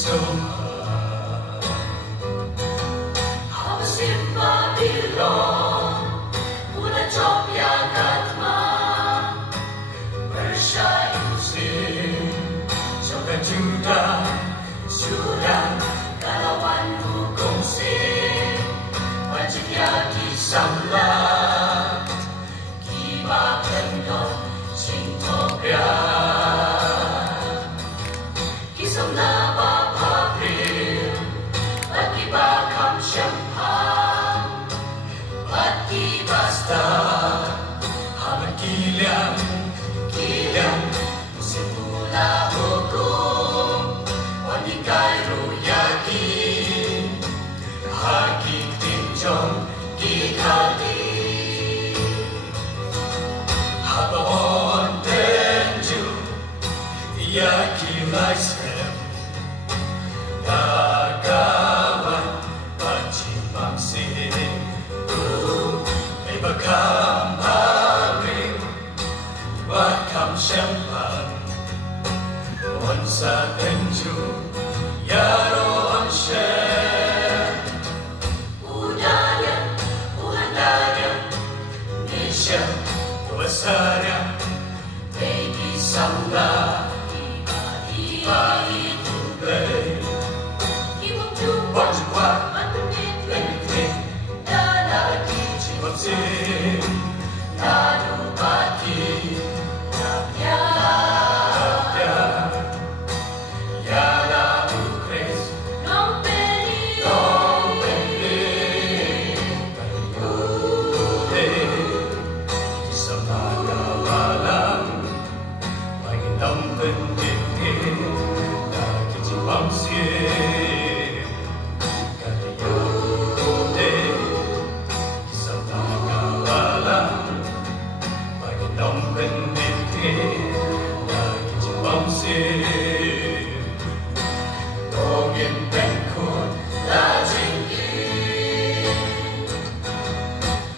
so hard. How is it Babylon? Una Jopia Katma, Persia Muslim, Joga Judah, Sudan, Kalawan Hukum Sin, Wajib Yaki Samlah, Kiba Kendor, Sintopia. Kisam na Bapabril, Pati Bakam Syampang, Pati Basta, Haman Kilang, Kilang, Musim Pula Hukum, Wanikay Ruyakin, Hakik Tinjong, Kikati, Habaon Tenju, Yaki Laisem, Dagawan, Pacimbang Sin, May Bakam Harim, Bakam Syampang, Onsa Tenju, Yaro Amshem, Udaya, Uhandaya, Nisha, Tuasarya, Baby Samla, Iba Tublay, Wajwa, Lenitling, Dalaki, Chimotsin, Nadupati, Yapya, Yala Ukres, Nompeli, Ude, Isamaga Walang, Maginam Pendekir, Lagi Cimbangsin, Kadiyude, Isamaga Walang, Maginam Pendekir, Lagi Cimbangsin, Dongin Bengkut, Lajingin,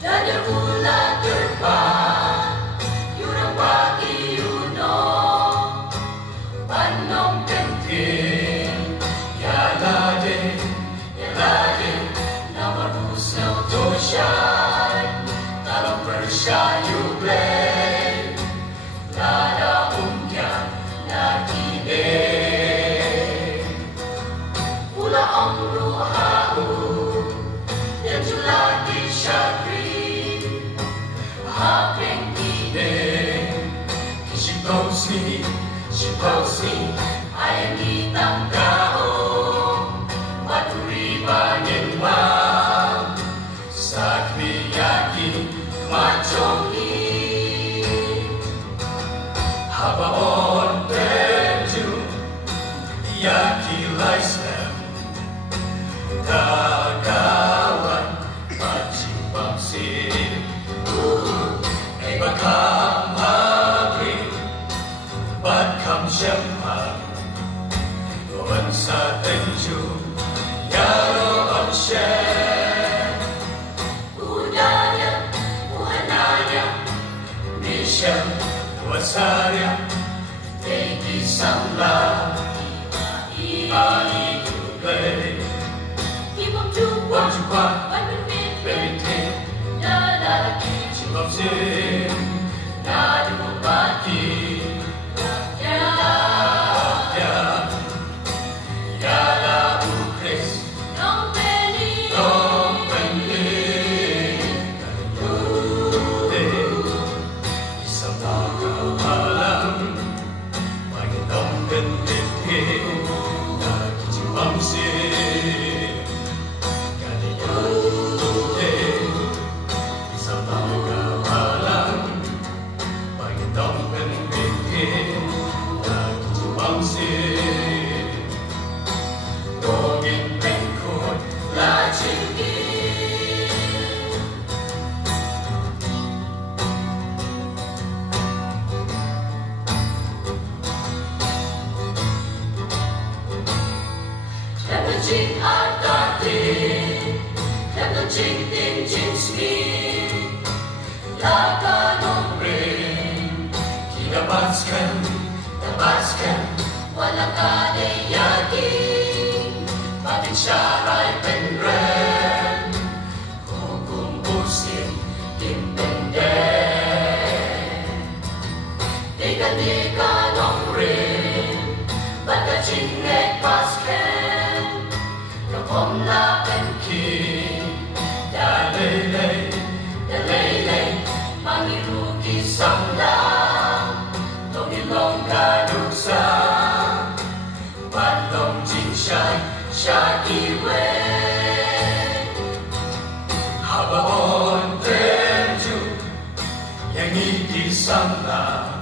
Dada Ula Terpan, Yurang Bagi Yuno, Panom Pentin, Yalade, Nomor Musel Toshan, Dalam Persia Yublay, Nada Umyan, Nakide, Ula Amru Hau, Yang Julati Syakri, Hapeng Ide, Kishikosi, Shikosi, Ayang Itang Kaong, Maturi Bangin Mam, Sakmi Yaki, Majongi, Habaon Tenju, Yaki Laisem, Dagawan, Pacimbang Sin, May Bakam Harim, Bakam Syampang, Onsa Tenju, Yaro Amshem, Udaya, Uhanaya, Nisha, Tuasarya, Baby Samla, Iba Tublay, Wajwa, Lenitling, Dalaki, Chimotsin, Nadupati, Yala Ukres, Nompeli, Ude, Isamaga Walang, Maginam Pendekir, Lagi Cimbangsin, Kadiyude, Isamaga Walang, Maginam Pendekir, Lagi Cimbangsin, Dongin Bengkut, Lajingin. Jing Artatin, Jing Tin Jing Smin, Laga Nomrin, Kidabaskan, Tabaskan, Walang Kadayagin. จชาไรเป็นแรงกูกุมบุษินกินเป็นแดงดีกันน้องเรียนบัดกะจิงเอกพาสแคนกับผมลาเป็นคีดาเลเลmangiru kisahlah Tong ilong kadusa Padong jinshay shakiwe Habaon tenju Yang ikisanglah